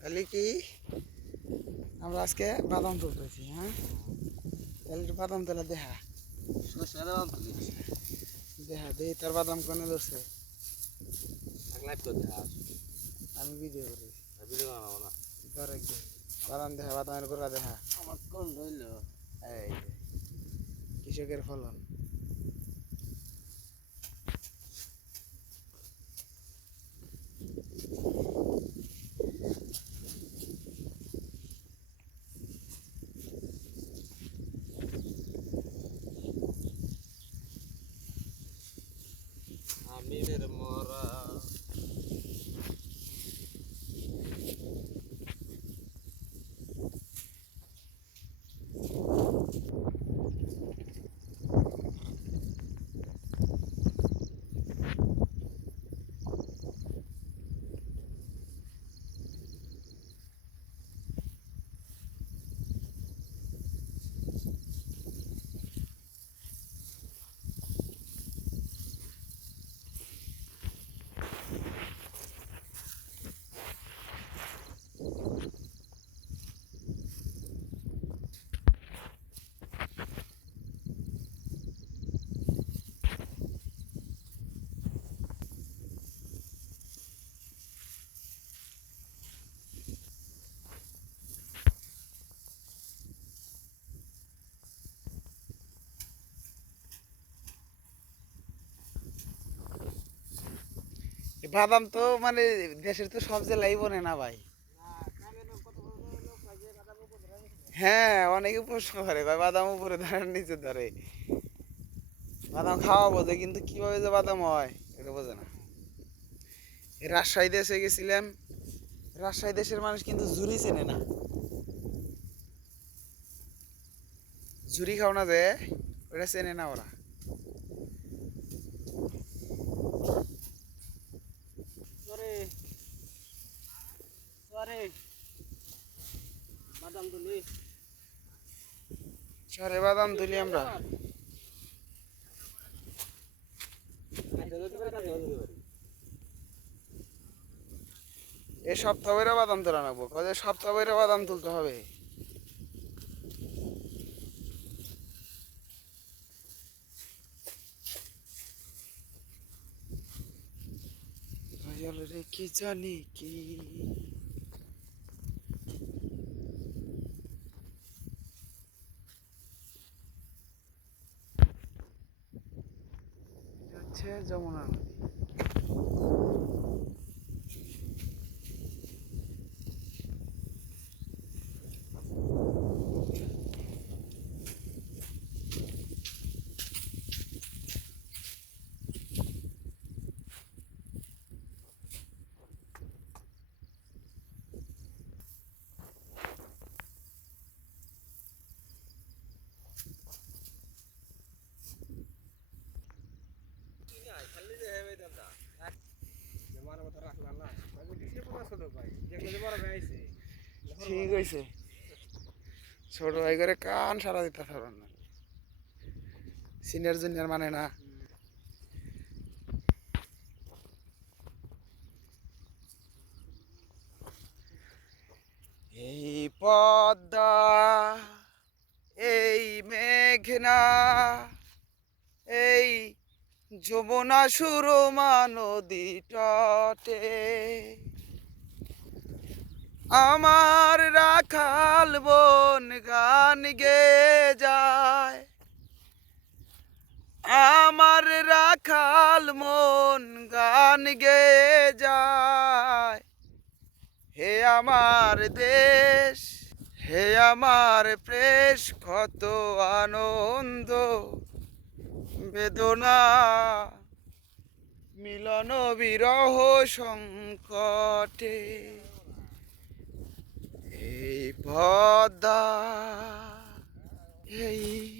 তাহলে কি আমরা আজকে বাদাম তুলতেছি হ্যাঁ? তাহলে বাদাম তোলা দেখা। দেখা দেই তার বাদাম কোনে ধরছে। আমি ভিডিও করি। ভিডিও বানাবো না। ধর বাদাম দেখা বাদামের গোড়া দেখা। আমার কোন এই কৃষকের ফলন। mille de mort. বাদাম তো মানে দেশের তো সব জেলায় বনে না ভাই। হ্যাঁ অনেকে প্রশ্ন করে ভাই, বাদাম উপরে ধরে নিচে ধরে। বাদাম খাওয়া বোঝে, কিন্তু কীভাবে যে বাদাম হয়, এটা বোঝে না। রাজশাহী দেশে গেছিলাম, রাজশাহী দেশের মানুষ কিন্তু ঝুরি চেনে না। ঝুরি খাও না যে, ওটা চেনে না ওরা সরে সরে বাদাম তুলি শহরে বাদাম তুলি আমরা। এই সপ্তাহ বেরো বাদাম তোলা নেব কবে সপ্তাহ বেরো বাদাম তুলতে হবে। কি জানি কি এটা হচ্ছে যমুনা নদী খালি যে হেবে দাদা জমার মতো রাখলাম না দিছে পুরো ছোট ভাই যেগুলো বড় ভাই আইছে ঠিক হয়েছে ছোট ভাই করে কান সারা দিতে পারবেন না। সিনিয়র জুনিয়র মানে না। এই পদ্মা, এই মেঘনা, এই যমুনা সুরমা নদী তটে। আমার রাখাল বোন গান গে যায়। আমার রাখাল মন গান গে যায়। হে আমার দেশ, হে আমার প্রেশ কত আনন্দ, বেদনা, মিলন বিরহ সংকটে। এই পদ্মা এই